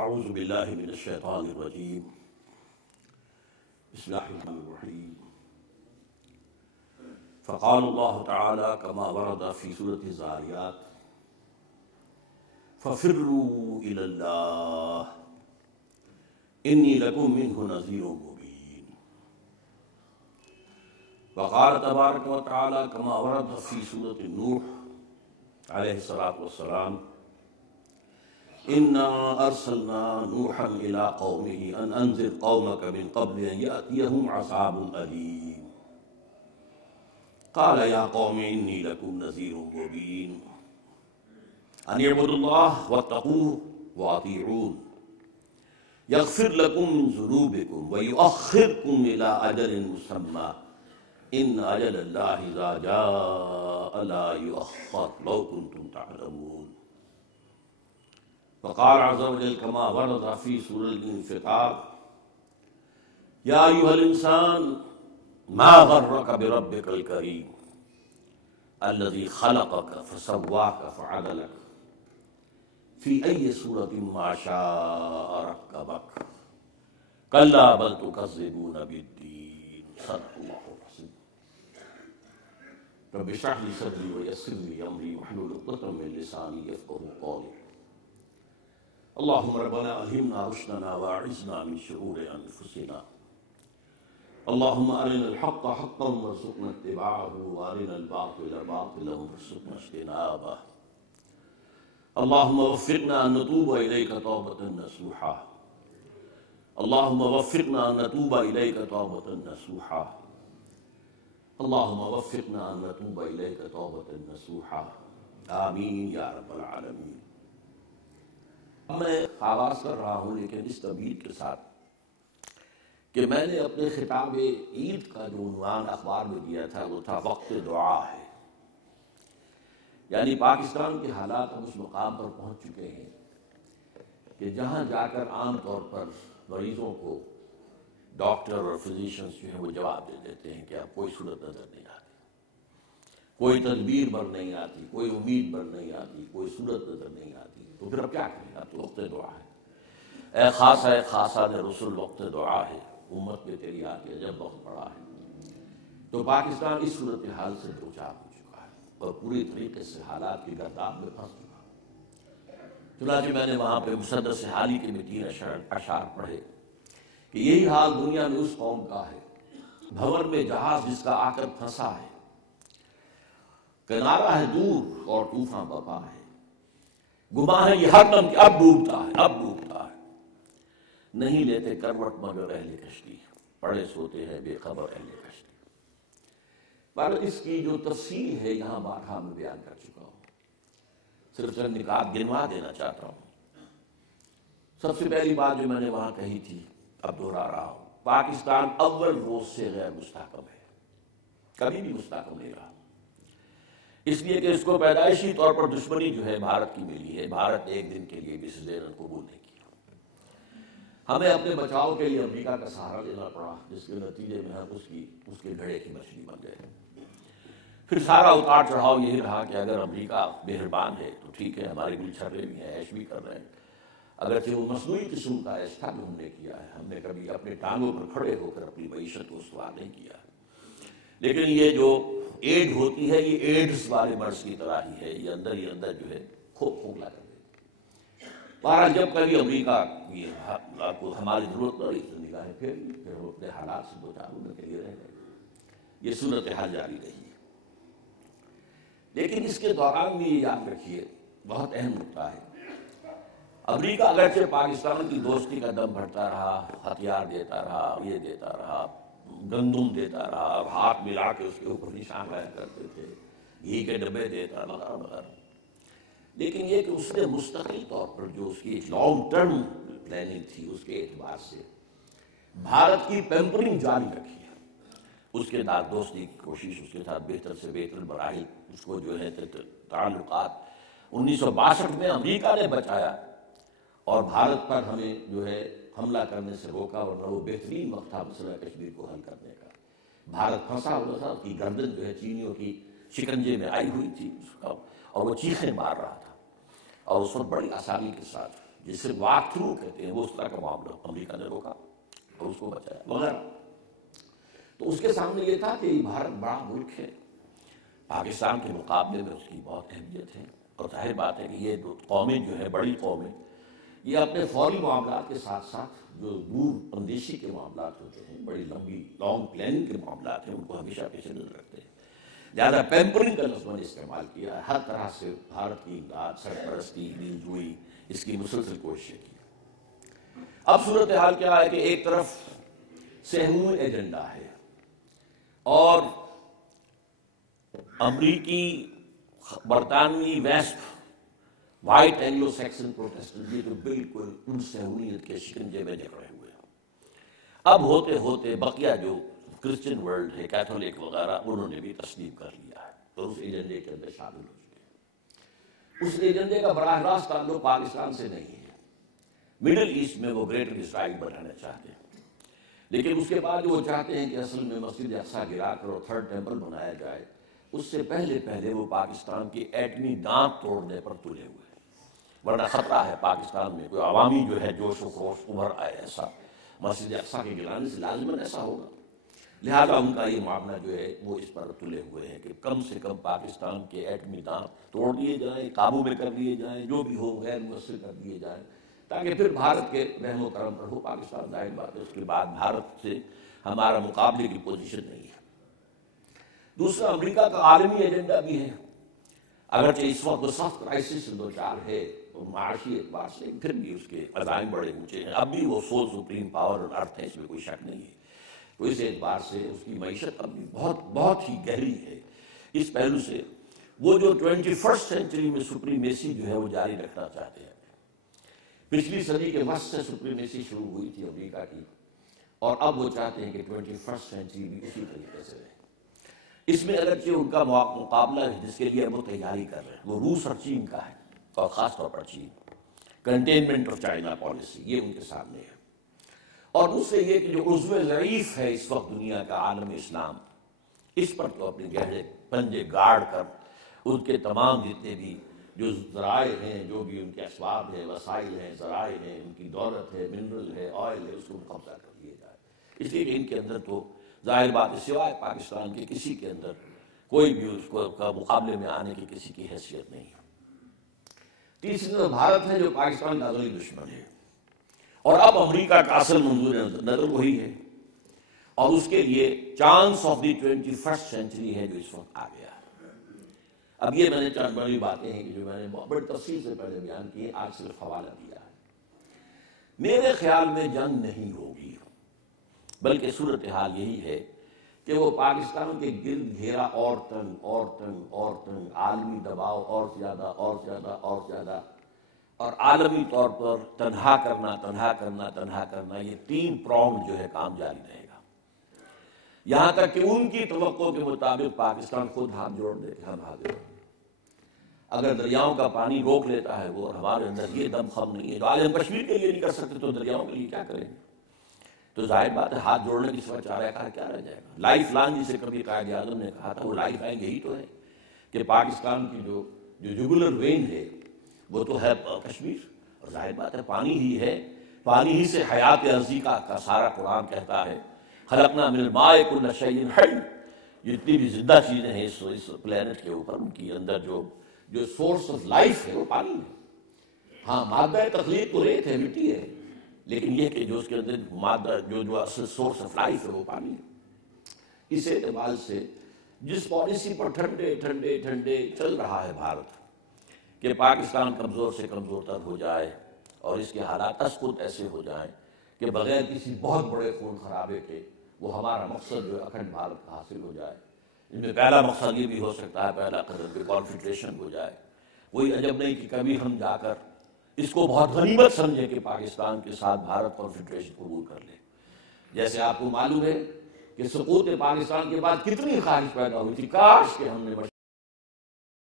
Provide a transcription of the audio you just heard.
اعوذ باللہ من الشیطان الرجیم بسم اللہ الرحمن الرحیم فقال اللہ تعالی کما ورد فی سورۃ الذاریات ففروا الی اللہ انی لکم منہ نذیر مبین وقال تبارک و تعالی کما ورد فی سورۃ نوح علیہ الصلاۃ والسلام انا ارسلنا نوحا الى قومه ان انذر قومك من قبل ان ياتيهم عذاب اليم قال يا قوم اني لكم نذير مبين ان اعبدوا الله واتقوه واطيعون يغفر لكم من ذنوبكم ويؤخركم الى اجل مسمى ان اجل الله اذا جاء لا يؤخر لو كنتم تعلمون وقال عز وجل كما ورد في سورة الانفطار يا أيها الإنسان ما غرك بربك الكريم الذي خلقك فسواك فعدلك في أي سورة ما شاء ركبك كلا بل تكذبون بالدين صدق الله العظيم رب اشرح لي صدري ويسر لي أمري واحلل عقدة من لساني يفقهوا قولي اللهم ربنا ألهمنا رشدنا وأعذنا من شرور أنفسنا اللهم أرنا الحق حقا وارزقنا اتباعه وأرنا الباطل باطلا وارزقنا اجتنابه اللهم وفقنا أن نتوب إليك توبة نصوحا اللهم وفقنا أن نتوب إليك توبة نصوحا اللهم وفقنا أن نتوب إليك توبة نصوحا آمين يا رب العالمين. میں آغاز کر رہا ہوں لیکن اس تمہید کے ساتھ کہ میں نے اپنے خطاب عید کا جو عنوان اخبار میں دیا تھا وہ تھا وقت دعا ہے. یعنی پاکستان کے حالات اب اس مقام پر پہنچ چکے ہیں کہ جہاں جا کر عام طور پر مریضوں کو ڈاکٹر اور فزیشنز جو ہیں وہ جواب دے دیتے ہیں کہ اب کوئی صورت نظر نہیں آتی، کوئی تدبیر بر نہیں آتی، کوئی امید بر نہیں آتی، کوئی صورت نظر نہیں آتی، تو پھر اب کیا کریں؟ اب تو وقت دعا ہے. اے خاصہ رسول وقت دعا ہے، امت میں تیری آتی عجب وقت پڑا ہے. تو پاکستان اس صورتحال سے دوچار ہو چکا ہے اور پوری طریقے سے حالات کی گرداب میں پھنس چکا ہے. چنانچہ میں نے وہاں پہ مسدس حالی کے میں 3 اشعار پڑھے کہ یہی حال دنیا میں اس قوم کا ہے بھور میں جہاز جس کا آ کر پھنسا ہے، کنارہ ہے دور اور طوفان بپا ہے، گما ہے یہ ہر دم کہ اب ڈوبتا ہے، نہیں لیتے کروٹ مگر اہل کشتی، پڑے سوتے ہیں بے خبر اہل کشتی. پر اس کی جو تفصیل ہے یہاں بارہا میں بیان کر چکا ہوں، صرف چند نکات گنوا دینا چاہتا ہوں. سب سے پہلی بات جو میں نے وہاں کہی تھی اب دہرا رہا ہوں، پاکستان اول روز سے غیر مستحکم ہے، کبھی بھی مستحکم نہیں رہا، اس لیے کہ اس کو پیدائشی طور پر دشمنی جو ہے بھارت کی ملی ہے. بھارت ایک دن کے لیے بھی اس زیرن قبول نہیں کیا. ہمیں اپنے بچاؤ کے لیے امریکہ کا سہارا لینا پڑا جس کے نتیجے میں ہم اس کے گھڑے کی مچھلی بن گئے. پھر سارا اتار چڑھاؤ یہی رہا کہ اگر امریکہ مہربان ہے تو ٹھیک ہے، ہمارے گل چھرے بھی ہیں، عیش بھی کر رہے ہیں، اگرچہ وہ مصنوعی قسم کا عیش تھا جو ہم نے کیا ہے، ہم نے کبھی اپنے ٹانگوں پر کھڑے ہو کر اپنی معیشت کو استوار نہیں کیا. لیکن یہ جو ایڈ ہوتی ہے یہ ایڈز والے مرض کی طرح ہی ہے، یہ اندر ہی اندر جو ہے کھوکھلا کر دیتی. بہرحال جب کبھی امریکہ کو ہماری ضرورت پڑی تو نگاہیں پھر وہ اپنے حالات سے دوچار ہونے کے لیے رہ گئے. یہ صورتحال جاری رہی ہے. لیکن اس کے دوران بھی یہ یاد رکھیے بہت اہم نکتہ ہے، امریکہ اگرچہ پاکستان کی دوستی کا دم بھرتا رہا، ہتھیار دیتا رہا، یہ دیتا رہا، گندم دیتا رہا، ہاتھ ملا کے اس کے اوپر نشان لایا کرتے تھے، گھی کے ڈبے دیتا رہا وغیرہ، لیکن یہ کہ اس نے مستقل طور پر جو اس کی ایک لانگ ٹرم پلاننگ تھی اس کے اعتبار سے بھارت کی پیمپرنگ جاری رکھی ہے. اس کے ساتھ دوستی کی کوشش، اس کے ساتھ بہتر سے بہتر مراحل، اس کو جو ہے تعلقات 1962 میں امریکہ نے بچایا اور بھارت پر ہمیں جو ہے حملہ کرنے سے روکا، ورنہ وہ بہترین وقت تھا مسئلہ کشمیر کو حل کرنے کا. بھارت پھنسا ہوا تھا، اس کی گردن جو ہے چینیوں کی شکنجے میں آئی ہوئی تھی اور وہ چیخیں مار رہا تھا، اور اس وقت بڑی آسانی کے ساتھ جسے واک تھرو کہتے ہیں، وہ اس طرح کا معاملہ امریکہ نے روکا اور اس کو بچایا وغیرہ۔ تو اس کے سامنے یہ تھا کہ بھارت بڑا ملک ہے، پاکستان کے مقابلے میں اس کی بہت اہمیت ہے، اور ظاہر بات ہے کہ یہ دو قومیں جو ہیں، بڑی قومیں، یہ اپنے فوری معاملات کے ساتھ ساتھ جو دور اندیشی کے معاملات ہوتے ہیں، بڑی لمبی لانگ پلاننگ کے معاملات ہیں، ان کو ہمیشہ پیش نظر رکھتے ہیں۔ لہٰذا پیمپرنگ کا لفظ میں نے استعمال کیا ہے، ہر طرح سے بھارت کی امداد، سرپرستی، دل جوئی، اس کی مسلسل کوششیں کی۔ اب صورتحال کیا ہے کہ ایک طرف سہموئی ایجنڈا ہے، اور امریکی، برطانوی، west, white Anglo Saxon Protestant, یہ تو بالکل ان سہولت کے شکنجے میں جکڑے ہوئے ہیں۔ اب ہوتے ہوتے بقیہ جو کرسچن ورلڈ ہے، کیتھولک وغیرہ، انہوں نے بھی تسلیم کر لیا ہے اور اس ایجنڈے کے اندر شامل ہو چکے ہیں۔ اس ایجنڈے کا براہ راست تعلق پاکستان سے نہیں ہے، مڈل ایسٹ میں وہ گریٹر اسرائیل بنانا چاہتے ہیں، لیکن اس کے بعد وہ چاہتے ہیں کہ اصل میں مسجد اقصیٰ گرا کر اور تھرڈ ٹیمپل بنایا جائے، اس سے پہلے وہ پاکستان کے ایٹمی دانت توڑنے پر تلے ہوئے، ورنہ خطرہ ہے پاکستان میں کوئی عوامی جو ہے جوش و خروش ابھر آئے، ایسا مسجد اقصیٰ کے گرانے سے لازماً ایسا ہوگا۔ لہذا ان کا یہ معاملہ جو ہے وہ اس پر تلے ہوئے ہیں کہ کم سے کم پاکستان کے ایٹمی دانت توڑ دیے جائیں، قابو میں کر لیے جائیں، جو بھی ہو غیر مؤثر کر دیے جائیں، تاکہ پھر بھارت کے رحم و کرم پر ہو پاکستان ظاہر بات ہے، اس کے بعد بھارت سے ہمارا مقابلے کی پوزیشن نہیں ہے۔ دوسرا، امریکہ کا عالمی ایجنڈا بھی ہے، اگرچہ اس وقت وہ سخت کرائسس سے دوچار ہے اور معاشی اعتبار سے، پھر بھی اس کے عزائم بڑے اونچے ہیں، اب بھی وہ سول سپریم پاور اور ارتھ ہے، اس میں کوئی شک نہیں ہے۔ تو اس اعتبار سے اس کی معیشت اب بھی بہت ہی گہری ہے۔ اس پہلو سے وہ جو 21 سینچری میں سپریمیسی جو ہے وہ جاری رکھنا چاہتے ہیں۔ پچھلی صدی کے وسط سے سپریمیسی شروع ہوئی تھی امریکہ کی، اور اب وہ چاہتے ہیں کہ 21 سینچری بھی اسی طریقے سے رہے۔ اس میں اگرچہ ان کا مقابلہ ہے جس کے لیے وہ تیاری کر رہے ہیں، وہ روس اور چین کا ہے، اور خاص طور پر چین، کنٹینمنٹ آف چائنا پالیسی، یہ ان کے سامنے ہے۔ اور دوسرے یہ کہ جو عضو ضعیف ہے اس وقت دنیا کا عالم اسلام، اس پر تو اپنے گہرے پنجے گاڑ کر ان کے تمام جتنے بھی جو ذرائع ہیں، جو بھی ان کے اسباب ہیں، وسائل ہیں، ذرائع ہیں، ان کی دولت ہے، منرل ہے، آئل ہے، اس کو قبضہ کر لیا جائے۔ اس لیے کہ ان کے اندر تو ظاہر بات ہے سوائے پاکستان کے کسی کے اندر کوئی بھی اس کو کا مقابلے میں آنے کی کسی کی حیثیت نہیں ہے۔ تیسری طرف بھارت ہے جو پاکستان کا ازلی دشمن ہے، اور اب امریکہ کا اصل منظور نظر وہی ہے، اور اس کے لیے چانس آف دی 21 سینچری ہے جو اس وقت آ گیا ہے۔ اب یہ میں نے چند بڑی باتیں ہیں جو میں نے بڑی تفصیل سے پہلے بیان کی ہیں، آج صرف حوالہ دیا ہے۔ میرے خیال میں جنگ نہیں ہوگی، بلکہ صورتحال یہی ہے کہ وہ پاکستان کے گرد گھیرا اور تنگ عالمی دباؤ اور زیادہ اور عالمی طور پر تنہا کرنا، یہ 3 پرونگ جو ہے کام جاری رہے گا، یہاں تک کہ ان کی توقع کے مطابق پاکستان خود ہاتھ جوڑ دے کہ ہم حاضر ہیں۔ اگر دریاؤں کا پانی روک لیتا ہے وہ، اور ہمارے اندر یہ دم خم نہیں ہے، تو آج ہم کشمیر کے لیے نہیں کر سکتے تو دریاؤں کے لیے کیا کریں گے؟ تو ظاہر بات ہے ہاتھ جوڑنے کی سوا چارہ کار کیا رہ جائے گا۔ لائف لائن جسے کبھی قائد اعظم نے کہا تھا، وہ لائف لائن یہی تو ہے کہ پاکستان کی جو جگولر وین ہے وہ تو ہے کشمیر، اور ظاہر بات ہے پانی ہی ہے، پانی ہی سے حیات ارضی کا سارا قرآن کہتا ہے، خلقنا من الماء کل شیء حی، جتنی بھی زندہ چیزیں ہیں اس پلینٹ کے اوپر، ان کے اندر جو سورس آف لائف ہے وہ پانی ہے۔ ہاں، مادہ تخلیق تو ریت ہے، مٹی ہے، لیکن یہ کہ جو اس کے اندر مادہ جو اصل سورس آف لائف ہے وہ پانی ہے۔ اس اعتبار سے جس پالیسی پر ٹھنڈے چل رہا ہے بھارت کہ پاکستان کمزور سے کمزور تر ہو جائے اور اس کے حالات خود ایسے ہو جائیں کہ بغیر کسی بہت بڑے خون خرابے کے وہ ہمارا مقصد جو اکھنڈ بھارت کا حاصل ہو جائے، ان میں پہلا مقصد یہ بھی ہو سکتا ہے، پہلا قدم کہ کانفیڈریشن ہو جائے۔ کوئی عجب نہیں کہ کبھی ہم جا کر اس کو بہت غنیمت سمجھے کہ پاکستان کے ساتھ بھارت کانفیڈریشن قبول کر لے۔ جیسے آپ کو معلوم ہے کہ سقوط پاکستان کے بعد کتنی خواہش پیدا ہوئی تھی، کاش کہ ہم نے